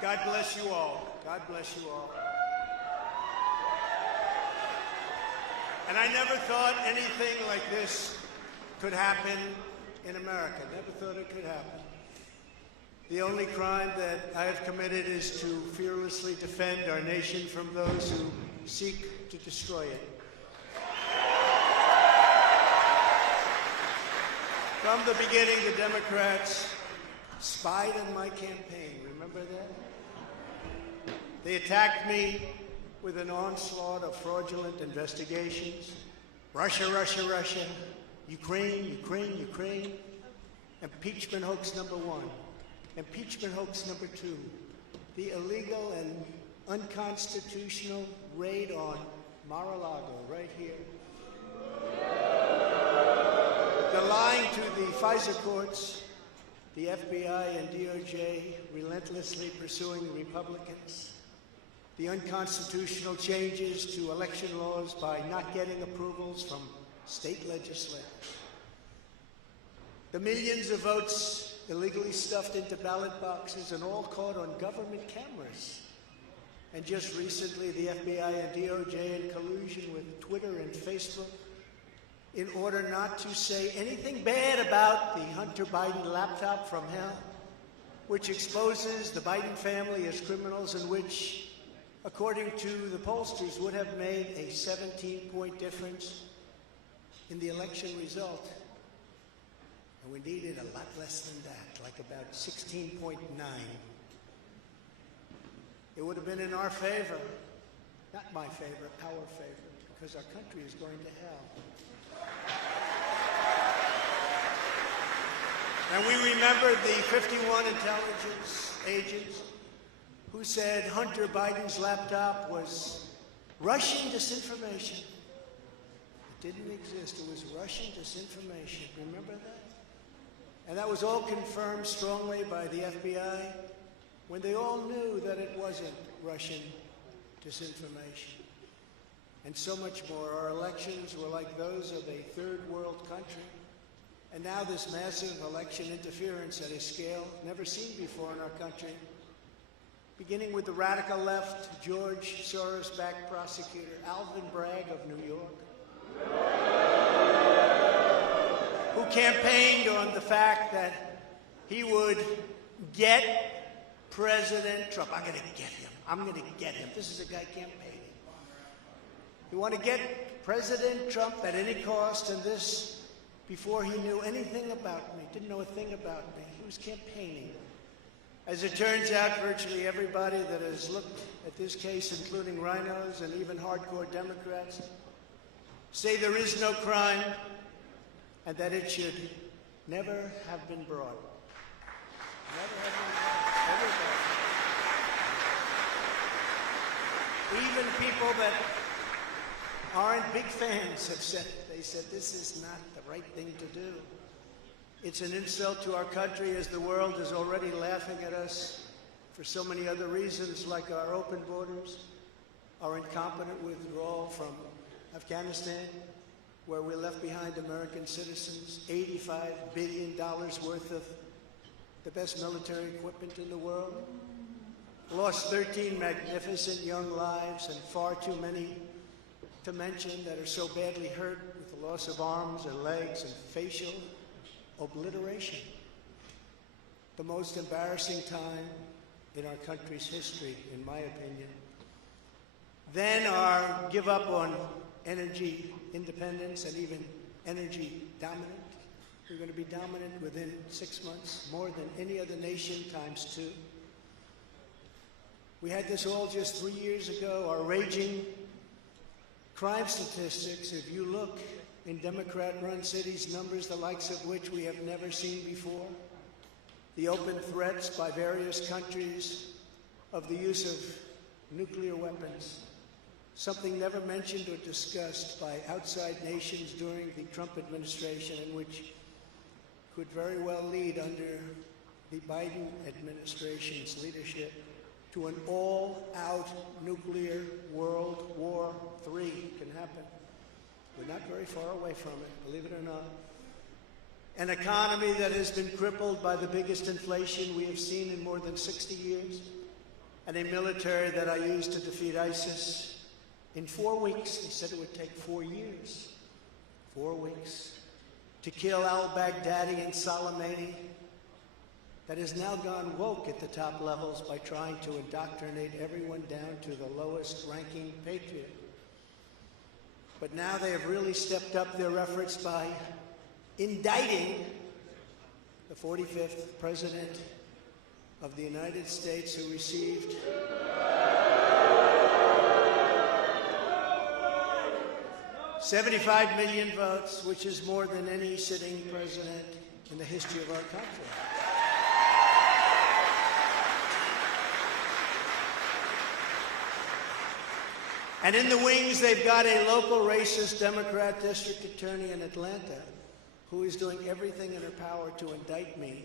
God bless you all. God bless you all. And I never thought anything like this could happen in America. Never thought it could happen. The only crime that I have committed is to fearlessly defend our nation from those who seek to destroy it. From the beginning, the Democrats spied on my campaign. Remember that? They attacked me with an onslaught of fraudulent investigations. Russia, Russia, Russia. Ukraine, Ukraine, Ukraine. Impeachment hoax number 1. Impeachment hoax number 2. The illegal and unconstitutional raid on Mar-a-Lago, right here. The lying to the FISA courts, the FBI and DOJ relentlessly pursuing Republicans, the unconstitutional changes to election laws by not getting approvals from state legislators, the millions of votes illegally stuffed into ballot boxes and all caught on government cameras. And just recently, the FBI and DOJ in collusion with Twitter and Facebook in order not to say anything bad about the Hunter Biden laptop from hell, which exposes the Biden family as criminals and which, according to the pollsters, would have made a 17-point difference in the election result. And we needed a lot less than that, like about 16.9. It would have been in our favor, not my favor, our favor, because our country is going to hell. And we remember the 51 intelligence agents who said Hunter Biden's laptop was Russian disinformation. It didn't exist. It was Russian disinformation. Remember that? And that was all confirmed strongly by the FBI when they all knew that it wasn't Russian disinformation. And so much more. Our elections were like those of a third world country. And now this massive election interference at a scale never seen before in our country, beginning with the radical left, George Soros-backed prosecutor Alvin Bragg of New York, who campaigned on the fact that he would get President Trump. I'm going to get him. I'm going to get him. This is a guy campaigning. He wanted to get President Trump at any cost, and this before he knew anything about me, didn't know a thing about me. He was campaigning. As it turns out, virtually everybody that has looked at this case, including rhinos and even hardcore Democrats, say there is no crime and that it should never have been brought. Never have been brought. Even people that aren't big fans have said it. They said this is not the right thing to do. It's an insult to our country, as the world is already laughing at us for so many other reasons, like our open borders, our incompetent withdrawal from Afghanistan, where we left behind American citizens, $85 billion worth of the best military equipment in the world, lost 13 magnificent young lives, and far too many to mention that are so badly hurt with the loss of arms and legs and facial obliteration. The most embarrassing time in our country's history, in my opinion. Then our give up on energy independence and even energy dominant. We're going to be dominant within 6 months, more than any other nation ×2. We had this all just 3 years ago. Our raging crime statistics, if you look in Democrat-run cities, numbers the likes of which we have never seen before. The open threats by various countries of the use of nuclear weapons, something never mentioned or discussed by outside nations during the Trump administration, and which could very well lead under the Biden administration's leadership to an all-out nuclear World War III can happen. We're not very far away from it, believe it or not. An economy that has been crippled by the biggest inflation we have seen in more than 60 years. and a military that I used to defeat ISIS in 4 weeks. They said it would take 4 years. 4 weeks. To kill al-Baghdadi and Soleimani, that has now gone woke at the top levels by trying to indoctrinate everyone down to the lowest ranking patriot. But now they have really stepped up their efforts by indicting the 45th President of the United States, who received $75 million votes, which is more than any sitting president in the history of our country. And in the wings, they've got a local racist Democrat district attorney in Atlanta who is doing everything in her power to indict me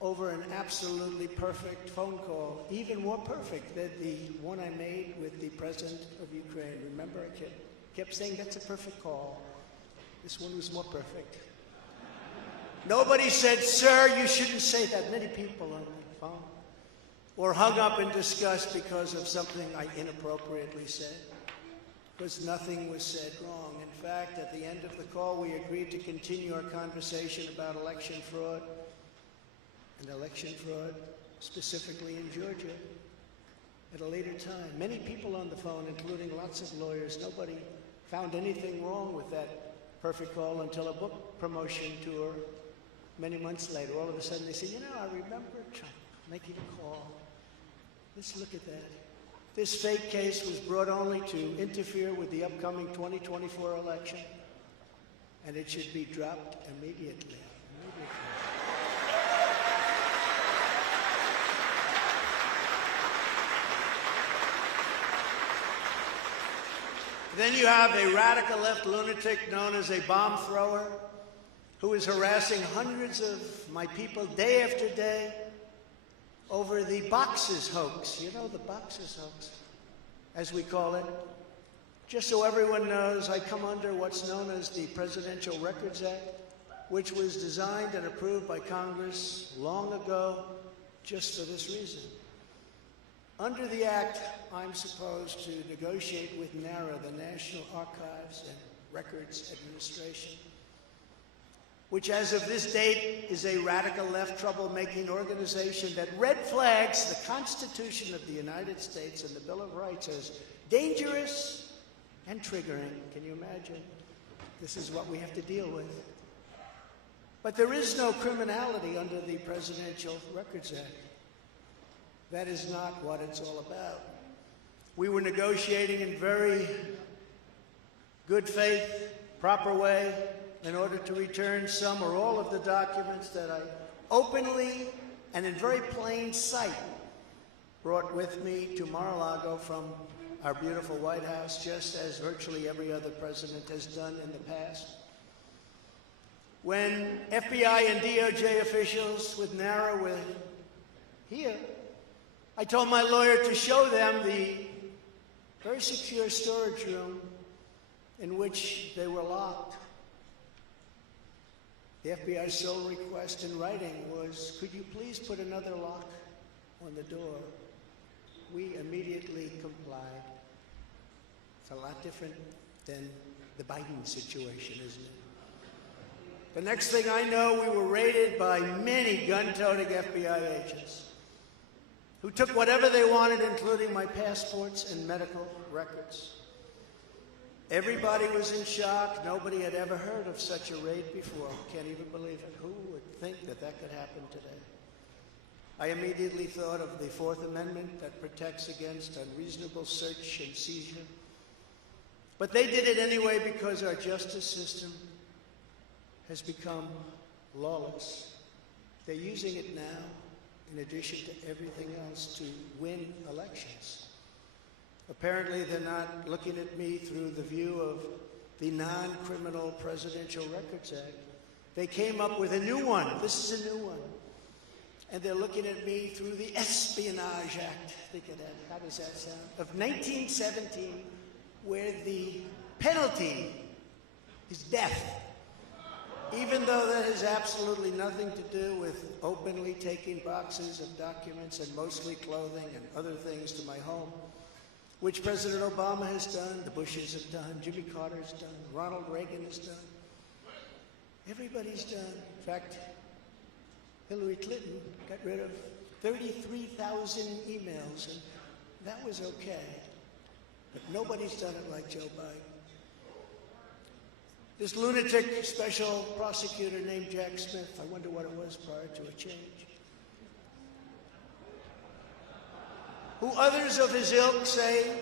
over an absolutely perfect phone call, even more perfect than the one I made with the president of Ukraine. Remember, I kept saying that's a perfect call. This one was more perfect. Nobody said, sir, you shouldn't say that. Many people on the phone or hung up in disgust because of something I inappropriately said, because nothing was said wrong. In fact, at the end of the call, we agreed to continue our conversation about election fraud, specifically in Georgia, at a later time. Many people on the phone, including lots of lawyers, nobody found anything wrong with that perfect call until a book promotion tour many months later. All of a sudden they say, you know, I remember Trump making a call. Let's look at that. This fake case was brought only to interfere with the upcoming 2024 election, and it should be dropped immediately. Then you have a radical left lunatic known as a bomb thrower who is harassing hundreds of my people day after day over the boxes hoax. You know, the boxes hoax, as we call it. Just so everyone knows, I come under what's known as the Presidential Records Act, which was designed and approved by Congress long ago just for this reason. Under the Act, I'm supposed to negotiate with NARA, the National Archives and Records Administration, which as of this date is a radical left troublemaking organization that red flags the Constitution of the United States and the Bill of Rights as dangerous and triggering. Can you imagine? This is what we have to deal with. But there is no criminality under the Presidential Records Act. That is not what it's all about. We were negotiating in very good faith, proper way, in order to return some or all of the documents that I openly and in very plain sight brought with me to Mar-a-Lago from our beautiful White House, just as virtually every other president has done in the past. When FBI and DOJ officials with NARA were here, I told my lawyer to show them the very secure storage room in which they were locked. The FBI's sole request in writing was, could you please put another lock on the door? We immediately complied. It's a lot different than the Biden situation, isn't it? The next thing I know, we were raided by many gun-toting FBI agents who took whatever they wanted, including my passports and medical records. Everybody was in shock. Nobody had ever heard of such a raid before. Can't even believe it. Who would think that that could happen today? I immediately thought of the Fourth Amendment that protects against unreasonable search and seizure. But they did it anyway because our justice system has become lawless. They're using it now, in addition to everything else, to win elections. Apparently, they're not looking at me through the view of the non-criminal Presidential Records Act. They came up with a new one. This is a new one. And they're looking at me through the Espionage Act. Think of that. How does that sound? Of 1917, where the penalty is death. Even though that has absolutely nothing to do with openly taking boxes of documents and mostly clothing and other things to my home, which President Obama has done, the Bushes have done, Jimmy Carter's done, Ronald Reagan has done. Everybody's done. In fact, Hillary Clinton got rid of 33,000 emails, and that was okay. But nobody's done it like Joe Biden. This lunatic special prosecutor named Jack Smith, I wonder what it was prior to a change, who others of his ilk say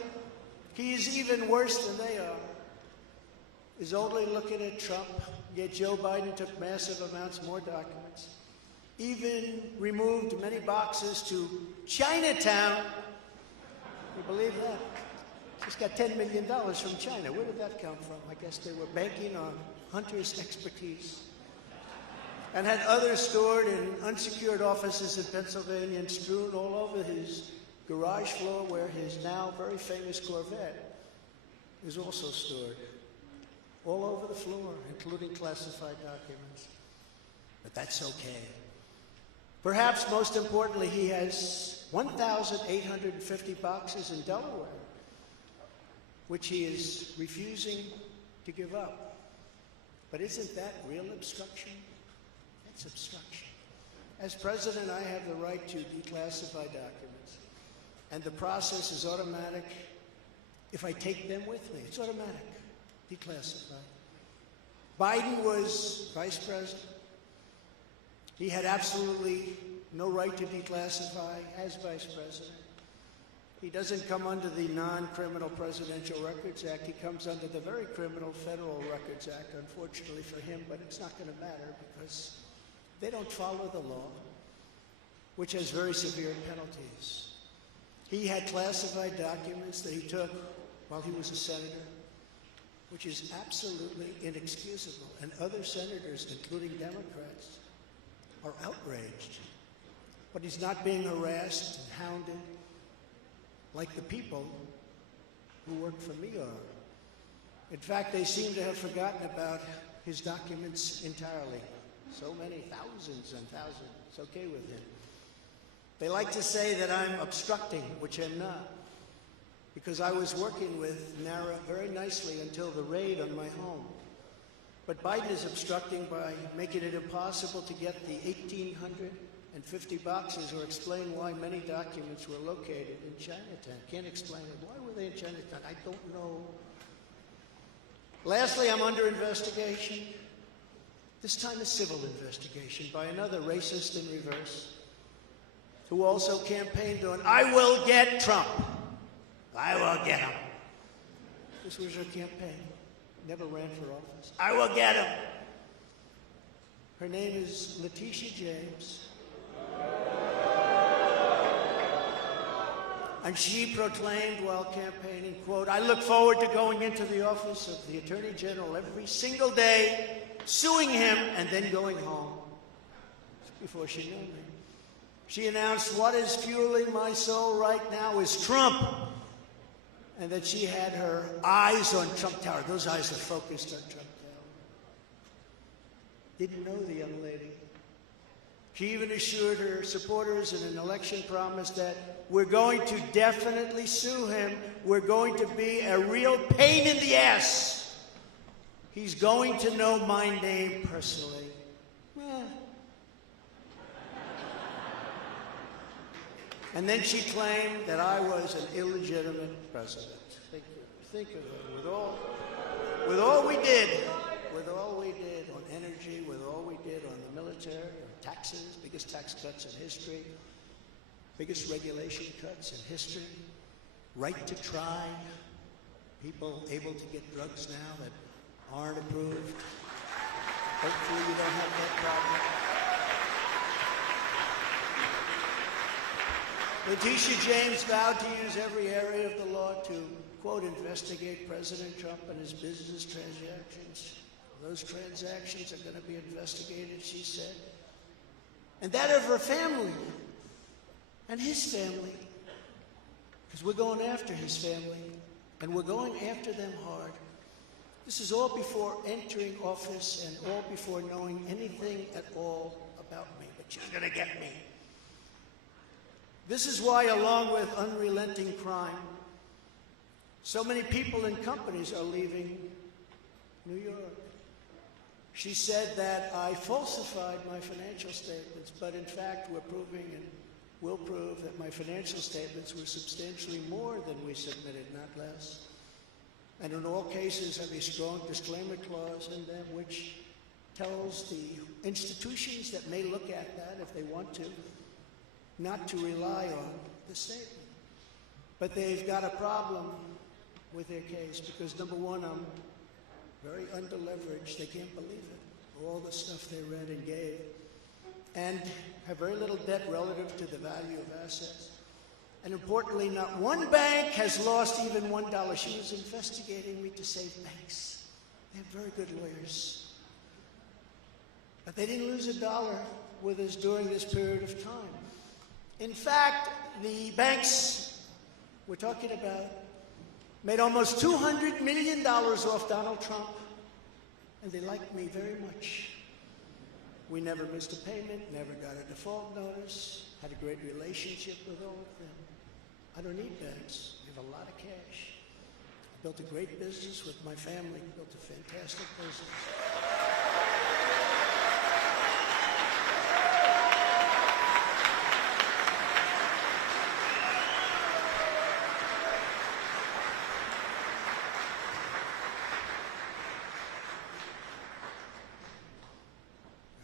he is even worse than they are, is only looking at Trump, yet Joe Biden took massive amounts more documents, even removed many boxes to Chinatown. You believe that? Just got $10 million from China. Where did that come from? I guess they were banking on Hunter's expertise. And had others stored in unsecured offices in Pennsylvania and strewn all over his garage floor where his now very famous Corvette is also stored. All over the floor, including classified documents. But that's okay. Perhaps most importantly, he has 1,850 boxes in Delaware, which he is refusing to give up. But isn't that real obstruction? That's obstruction. As president, I have the right to declassify documents, and the process is automatic. If I take them with me, it's automatic, declassified. Biden was vice president. He had absolutely no right to declassify as vice president. He doesn't come under the non-criminal Presidential Records Act. He comes under the very criminal Federal Records Act, unfortunately for him, but it's not going to matter because they don't follow the law, which has very severe penalties. He had classified documents that he took while he was a senator, which is absolutely inexcusable. And other senators, including Democrats, are outraged. But he's not being harassed and hounded like the people who work for me are. In fact, they seem to have forgotten about his documents entirely. So many, thousands and thousands. It's okay with him. They like to say that I'm obstructing, which I'm not, because I was working with NARA very nicely until the raid on my home. But Biden is obstructing by making it impossible to get the 1,850 boxes or explain why many documents were located in Chinatown. Can't explain it. Why were they in Chinatown? I don't know. Lastly, I'm under investigation. This time a civil investigation by another racist in reverse, who also campaigned on, I will get Trump. I will get him. This was her campaign. Never ran for office. I will get him. Her name is Letitia James. And she proclaimed while campaigning, quote, I look forward to going into the office of the Attorney General every single day, suing him, and then going home. Before she knew me. She announced, what is fueling my soul right now is Trump. And that she had her eyes on Trump Tower. Those eyes are focused on Trump Tower. Didn't know the young lady. She even assured her supporters in an election promise that we're going to definitely sue him. We're going to be a real pain in the ass. He's going to know my name personally. And then she claimed that I was an illegitimate president. Think of it. With all we did on energy, with all we did on the military, on taxes, biggest tax cuts in history, biggest regulation cuts in history, right to try, people able to get drugs now that aren't approved. Hopefully you don't have that problem. Letitia James vowed to use every area of the law to, quote, investigate President Trump and his business transactions. Those transactions are going to be investigated, she said. And that of her family and his family. Because we're going after his family, and we're going after them hard. This is all before entering office and all before knowing anything at all about me. But she's going to get me. This is why, along with unrelenting crime, so many people and companies are leaving New York. She said that I falsified my financial statements, but in fact we're proving and will prove that my financial statements were substantially more than we submitted, not less. And in all cases have a strong disclaimer clause in them which tells the institutions that may look at that if they want to, not to rely on the statement. But they've got a problem with their case because, number one, I'm very underleveraged. They can't believe it, all the stuff they read and gave, and have very little debt relative to the value of assets. And importantly, not one bank has lost even $1. She was investigating me to save banks. They have very good lawyers. But they didn't lose $1 with us during this period of time. In fact, the banks we're talking about made almost $200 million off Donald Trump, and they liked me very much. We never missed a payment, never got a default notice, had a great relationship with all of them. I don't need banks. I have a lot of cash. I built a great business with my family, built a fantastic business.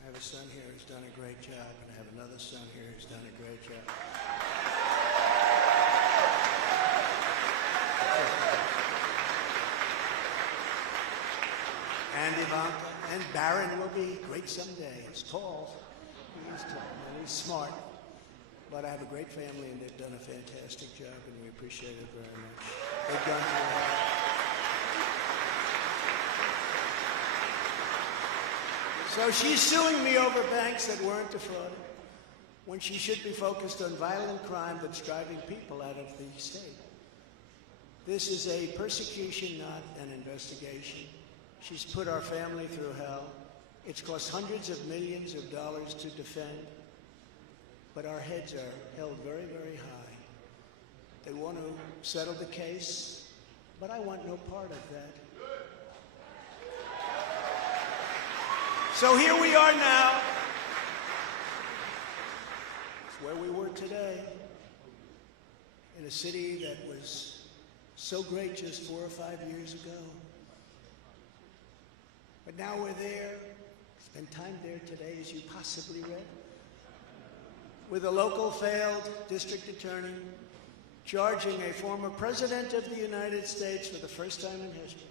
I have a son here who's done a great job, and I have another son here who's done a great job. And Ivanka and Barron will be great someday. He's tall. He's tall. And he's smart. But I have a great family, and they've done a fantastic job, and we appreciate it very much. They've gone through a lot. So she's suing me over banks that weren't defrauded, when she should be focused on violent crime that's driving people out of the state. This is a persecution, not an investigation. She's put our family through hell. It's cost hundreds of millions of dollars to defend, but our heads are held very, very high. They want to settle the case, but I want no part of that. So here we are now. It's where we were today, in a city that was so great just 4 or 5 years ago. But now we're there, spent time there today, as you possibly read, with a local failed district attorney charging a former president of the United States for the first time in history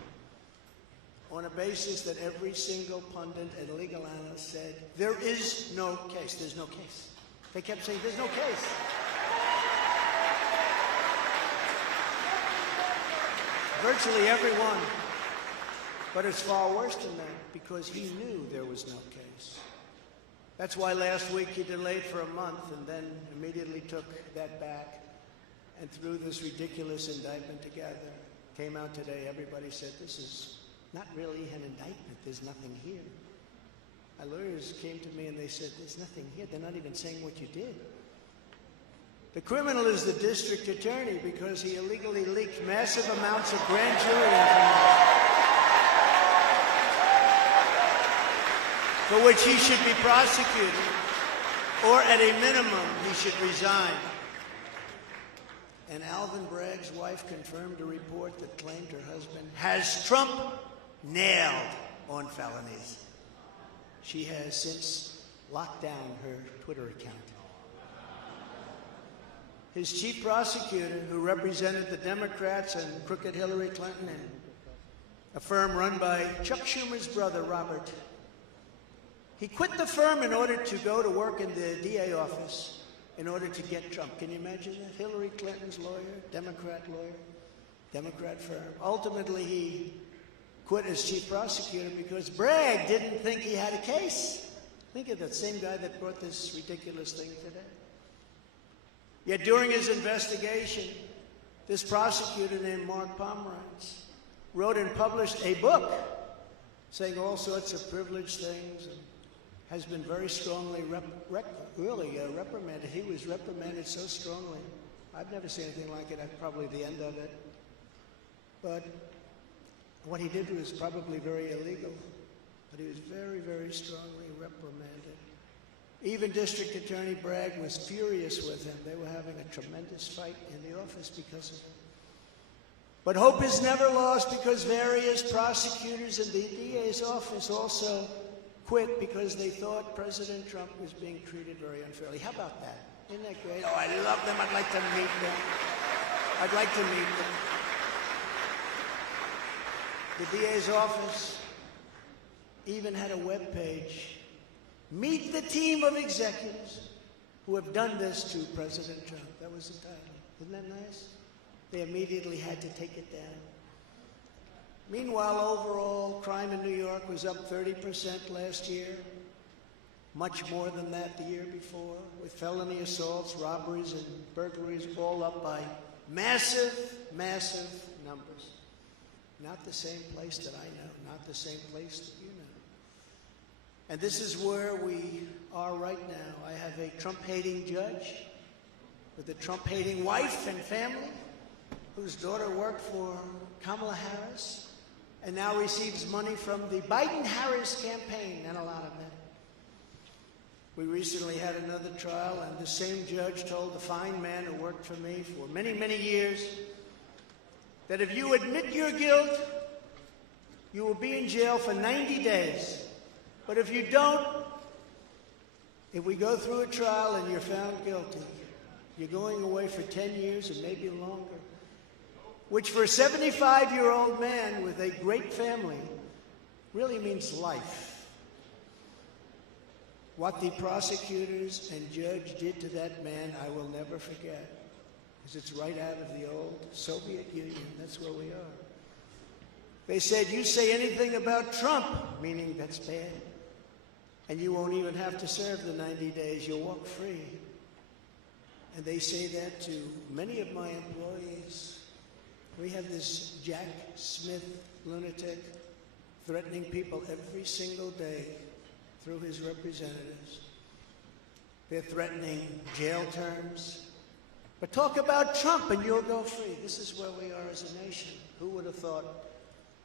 on a basis that every single pundit and legal analyst said, there is no case. There's no case. They kept saying, there's no case. Virtually everyone. But it's far worse than that, because he knew there was no case. That's why last week he delayed for a month and then immediately took that back and threw this ridiculous indictment together. Came out today, everybody said, this is not really an indictment, there's nothing here. My lawyers came to me and they said, there's nothing here, they're not even saying what you did. The criminal is the district attorney because he illegally leaked massive amounts of grand jury information, for which he should be prosecuted, or at a minimum, he should resign. And Alvin Bragg's wife confirmed a report that claimed her husband has Trump nailed on felonies. She has since locked down her Twitter account. His chief prosecutor, who represented the Democrats and crooked Hillary Clinton in a firm run by Chuck Schumer's brother, Robert, he quit the firm in order to go to work in the DA office in order to get Trump. Can you imagine that? Hillary Clinton's lawyer, Democrat firm. Ultimately, he quit as chief prosecutor because Bragg didn't think he had a case. Think of that same guy that brought this ridiculous thing today. Yet during his investigation, this prosecutor named Mark Pomerantz wrote and published a book saying all sorts of privileged things, and has been very strongly reprimanded. He was reprimanded so strongly. I've never seen anything like it. That's probably the end of it. But what he did was probably very illegal. But he was very, very strongly reprimanded. Even District Attorney Bragg was furious with him. They were having a tremendous fight in the office because of it. But hope is never lost, because various prosecutors in the DA's office also quit because they thought President Trump was being treated very unfairly. How about that? Isn't that great? Oh, I love them. I'd like to meet them. I'd like to meet them. The DA's office even had a web page. Meet the team of executives who have done this to President Trump. That was the title. Isn't that nice? They immediately had to take it down. Meanwhile, overall, crime in New York was up 30% last year. Much more than that the year before, with felony assaults, robberies, and burglaries all up by massive, massive numbers. Not the same place that I know, not the same place that you know. And this is where we are right now. I have a Trump-hating judge with a Trump-hating wife and family, whose daughter worked for Kamala Harris and now receives money from the Biden-Harris campaign, and a lot of it. We recently had another trial, and the same judge told the fine man who worked for me for many, many years that if you admit your guilt, you will be in jail for 90 days. But if you don't, if we go through a trial and you're found guilty, you're going away for 10 years and maybe longer, which for a 75-year-old man with a great family really means life. What the prosecutors and judge did to that man, I will never forget, because it's right out of the old Soviet Union. That's where we are. They said, you say anything about Trump, meaning that's bad, and you won't even have to serve the 90 days. You'll walk free. And they say that to many of my employees. We have this Jack Smith lunatic threatening people every single day through his representatives. They're threatening jail terms. But talk about Trump and you'll go free. This is where we are as a nation. Who would have thought?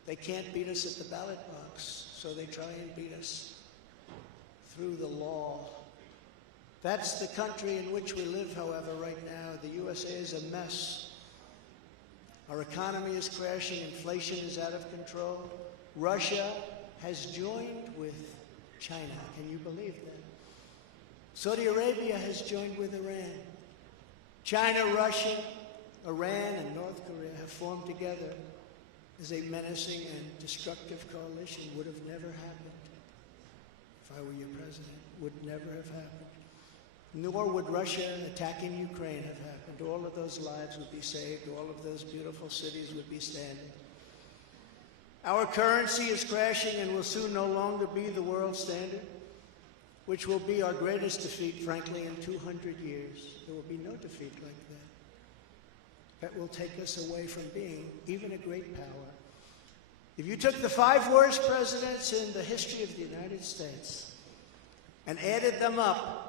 They can't beat us at the ballot box, so they try and beat us through the law. That's the country in which we live, however, right now. The USA is a mess. Our economy is crashing. Inflation is out of control. Russia has joined with China. Can you believe that? Saudi Arabia has joined with Iran. China, Russia, Iran, and North Korea have formed together as a menacing and destructive coalition. Would have never happened if I were your president. Would never have happened. Nor would Russia attacking Ukraine have happened. All of those lives would be saved. All of those beautiful cities would be standing. Our currency is crashing and will soon no longer be the world standard, which will be our greatest defeat, frankly, in 200 years. There will be no defeat like that. That will take us away from being even a great power. If you took the 5 worst presidents in the history of the United States and added them up,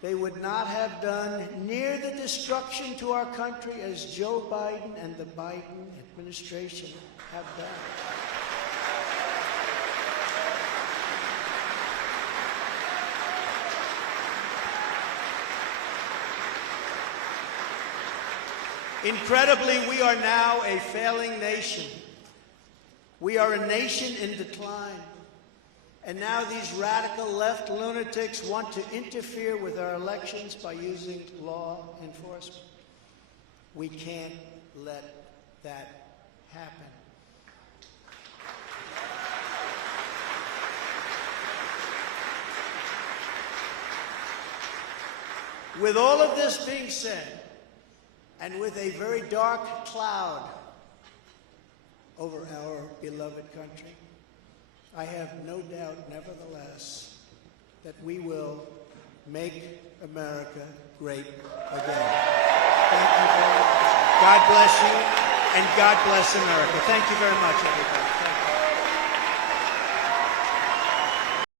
they would not have done near the destruction to our country as Joe Biden and the Biden administration have done. Incredibly, we are now a failing nation. We are a nation in decline. And now these radical left lunatics want to interfere with our elections by using law enforcement. We can't let that happen. With all of this being said, and with a very dark cloud over our beloved country, I have no doubt, nevertheless, that we will make America great again. Thank you very much. God bless you. and God bless America. Thank you very much, everybody.